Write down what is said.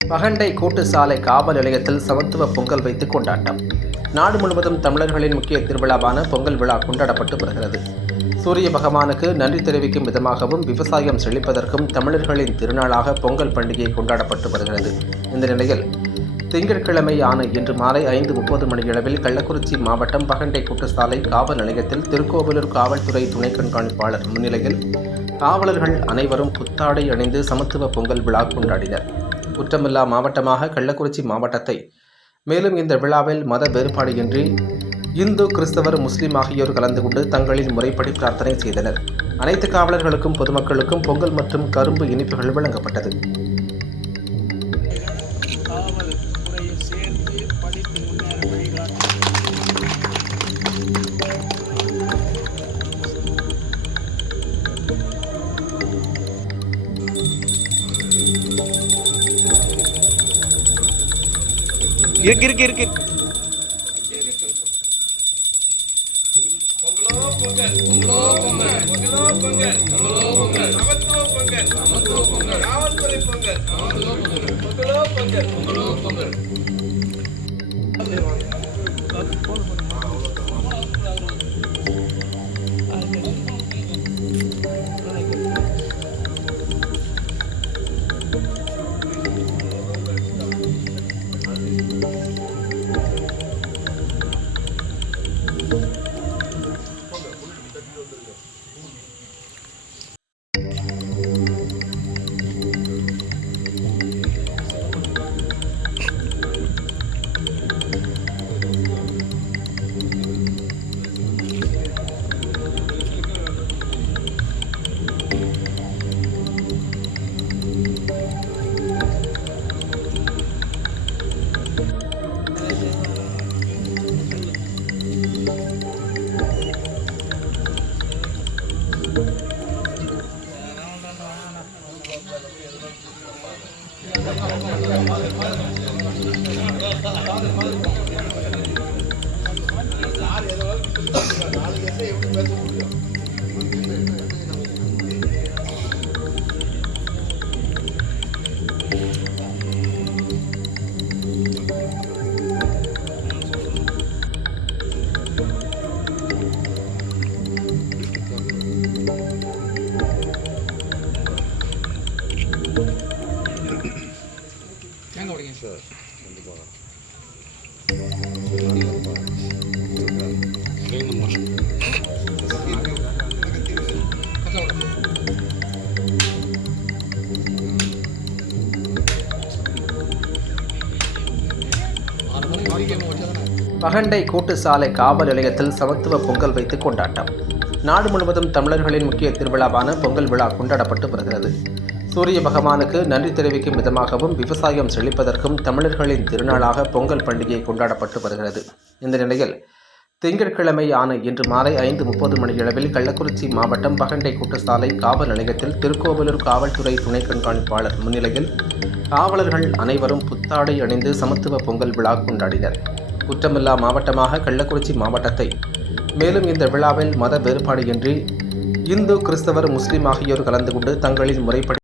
பகண்டை கூட்டு சாலை காவல் நிலையத்தில் சமத்துவ பொங்கல் வைத்து கொண்டாட்டம். நாடு முழுவதும் தமிழர்களின் முக்கிய திருவிழாவான பொங்கல் விழா கொண்டாடப்பட்டு வருகிறது. சூரிய பகவானுக்கு நன்றி தெரிவிக்கும் விதமாகவும் விவசாயம் செழிப்பதற்கும் தமிழர்களின் திருநாளாக பொங்கல் பண்டிகை கொண்டாடப்பட்டு வருகிறது. இந்த நிலையில் திங்கட்கிழமையான இன்று மாலை 5:30 மணியளவில் கள்ளக்குறிச்சி மாவட்டம் பகண்டை கூட்டுசாலை காவல் நிலையத்தில் திருக்கோவிலூர் காவல்துறை துணை கண்காணிப்பாளர் முன்னிலையில் காவலர்கள் அனைவரும் புத்தாடை அணிந்து சமத்துவ பொங்கல் விழா கொண்டாடினர். குற்றமில்லா மாவட்டமாக கள்ளக்குறிச்சி மாவட்டத்தை மேலும் இந்த விழாவில் மத வேறுபாடின்றி இந்து, கிறிஸ்தவர், முஸ்லீம் ஆகியோர் கலந்து கொண்டு தங்களின் முறைப்படி பிரார்த்தனை செய்தனர். அனைத்து காவலர்களுக்கும் பொதுமக்களுக்கும் பொங்கல் மற்றும் கரும்பு இனிப்புகள் வழங்கப்பட்டது. இருக்கு சார் கண்டிப்பாக பகண்டை கூட்டு சாலை காவல் நிலையத்தில் சமத்துவ பொங்கல் வைத்து கொண்டாட்டம். நாடு முழுவதும் தமிழர்களின் முக்கிய திருவிழாவான பொங்கல் விழா கொண்டாடப்பட்டு வருகிறது. சூரிய பகவானுக்கு நன்றி தெரிவிக்கும் விதமாகவும் விவசாயம் செழிப்பதற்கும் தமிழர்களின் திருநாளாக பொங்கல் பண்டிகை கொண்டாடப்பட்டு வருகிறது. இந்த நிலையில் திங்கட்கிழமையான இன்று மாலை 5:30 மணியளவில் கள்ளக்குறிச்சி மாவட்டம் பகண்டை கூட்டுசாலை காவல் நிலையத்தில் திருக்கோவிலூர் காவல்துறை துணை கண்காணிப்பாளர் முன்னிலையில் காவலர்கள் அனைவரும் புத்தாடை அணிந்து சமத்துவ பொங்கல் விழா கொண்டாடினர். குற்றமில்லா மாவட்டமாக கள்ளக்குறிச்சி மாவட்டத்தை மேலும் இந்த விழாவில் மத வேறுபாடின்றி இந்து, கிறிஸ்தவர், முஸ்லீம் ஆகியோர் கலந்து கொண்டு தங்களின் முறைப்படி